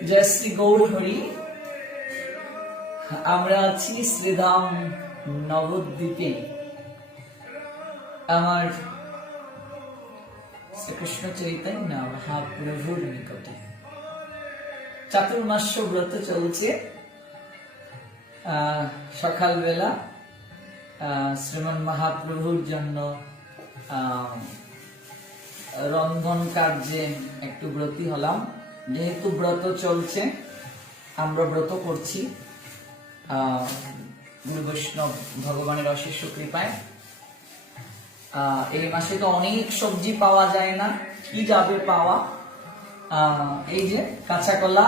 জয় শ্রী গৌর হরি আমরা আছি শ্রীধাম নবদ্বীপে আমার শ্রীকৃষ্ণ চৈতন্য মহাপ্রভুর নিকটে চাতুর্মাস্য ব্রত চলছে সকালবেলা শ্রীমন মহাপ্রভুর জন্য রন্ধন কার্যে একটু ব্রতী হলাম যেহেতু ব্রত চলছে, আমরা ব্রত করছি গুরু বৈষ্ণব ভগবানের অশেষ কৃপায়। এই মাসে তো অনেক সবজি পাওয়া যায় না, কি যাবে পাওয়া? এই যে কাঁচা কলা,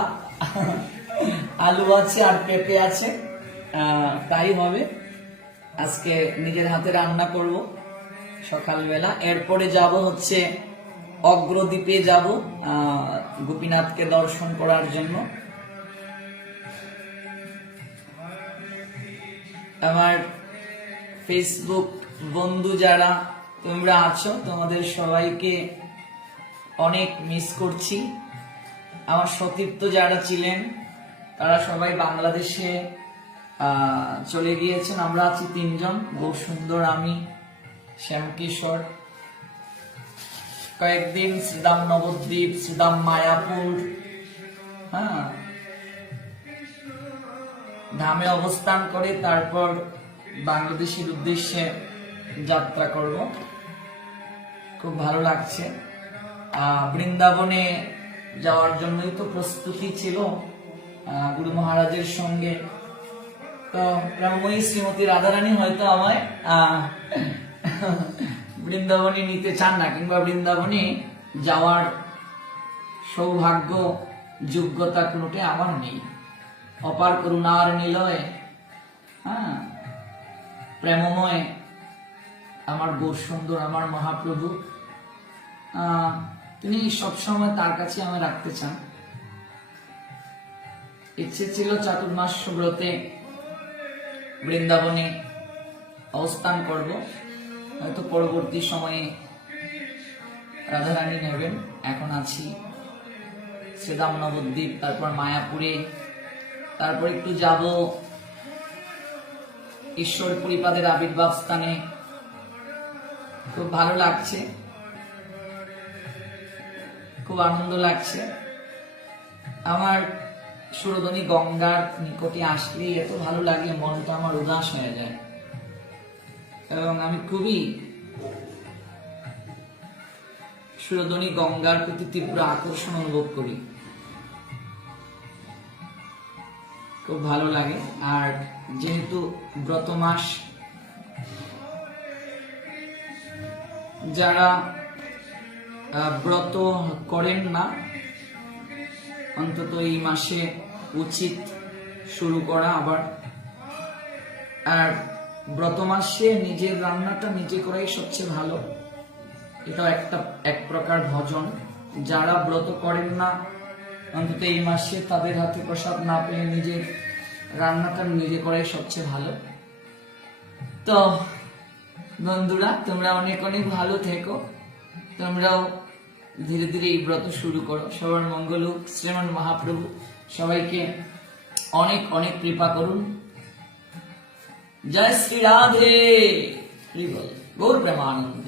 আলু আছে আর পেঁপে আছে তাই হবে। আজকে নিজের হাতে রান্না করব সকালবেলা। এরপরে যাব হচ্ছে অগ্রদ্বীপে যাব গোপীনাথকে দর্শন করার জন্য। আমার ফেসবুক বন্ধু যারা, তোমরা আছো, তোমাদের সবাইকে অনেক মিস করছি। আমার সতীর্থ যারা ছিলেন, তারা সবাই বাংলাদেশে চলে গিয়েছেন। আমরা আছি তিনজন বহু সুন্দর আমি, শ্যামকিশোর কয়েকদিন শ্রীদাম নবদ্বীপ শ্রীদাম মায়াপুর হ্যাঁ ধামে অবস্থান করে তারপর বাংলাদেশের উদ্দেশ্যে যাত্রা করব। খুব ভালো লাগছে। বৃন্দাবনে যাওয়ার জন্যই তো প্রস্তুতি ছিল গুরু মহারাজের সঙ্গে। তো প্রেমময়ী শ্রীমতী রাধারানী হয়তো আমায় বৃন্দাবনে নিতে চান না, কিংবা বৃন্দাবনে যাওয়ার সৌভাগ্য, যোগ্যতা কোনোটি আমার নেই। অপার করুণার নিলয় হ্যাঁ প্রেমময়, আমার গৌর সুন্দর, আমার মহাপ্রভু তিনি সবসময় তার কাছে আমি রাখতে চান। ইচ্ছে ছিল চাতুর্মাস ব্রতে বৃন্দাবনে অবস্থান করব। হয়তো পরবর্তী সময়ে রাধারানী নেবেন। এখন আছি শ্রীদাম নবদ্বীপ তারপর মায়াপুরে, তারপর একটু যাব ঈশ্বর পরিপাদের আবির্ভাব স্থানে। খুব ভালো লাগছে। খুব আনন্দ লাগছে। আমার সুরধনী গঙ্গার নিকটে আসলে এত ভালো লাগে, মনটা আমার উদাস হয়ে যায়। এবং আমি খুবই সুরধনী গঙ্গার প্রতি তীব্র আকর্ষণ অনুভব করি। খুব ভালো লাগে। আর যেহেতু ব্রত মাস, যারা ব্রত করেন না, অন্তত এই মাসে উচিত শুরু করা আবার। আর ব্রত মাসে নিজের রান্নাটা নিজে করাই সবচেয়ে ভালো। এটা একটা, এক প্রকার ভজন। যারা ব্রত করেন না, অন্তত এই মাসে তাদের হাতে প্রসাদ না পেয়ে নিজের রান্নাটা নিজে করাই সবচেয়ে ভালো। তো, বন্ধুরা, তোমরা অনেক অনেক ভালো থেকো। তোমরাও ধীরে ধীরে এই ব্রত শুরু করো। সবার মঙ্গল হোক শ্রীমান মহাপ্রভু সবাইকে অনেক অনেক কৃপা করুন। জয় শ্রী রাধে হরি বল গৌর প্রেমানন্দ